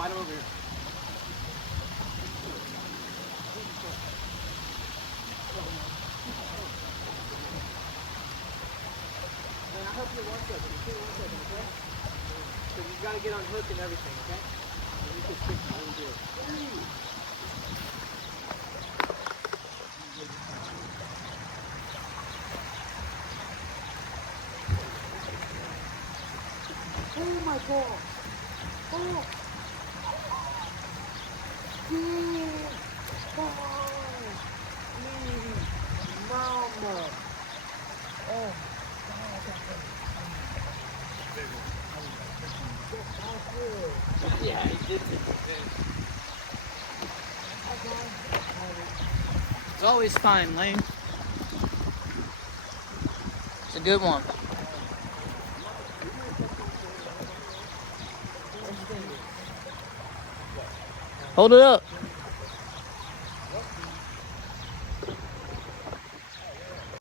Find him over here. Man, I'll help you 1 second. Okay, 1 second, okay? Because you got to get on hook and everything, okay? And you can stick it really good. Oh my God! Oh! Yeah! Oh! Mama! Oh! Yeah, he did it. It's always fine, Lane. It's a good one. Hold it up.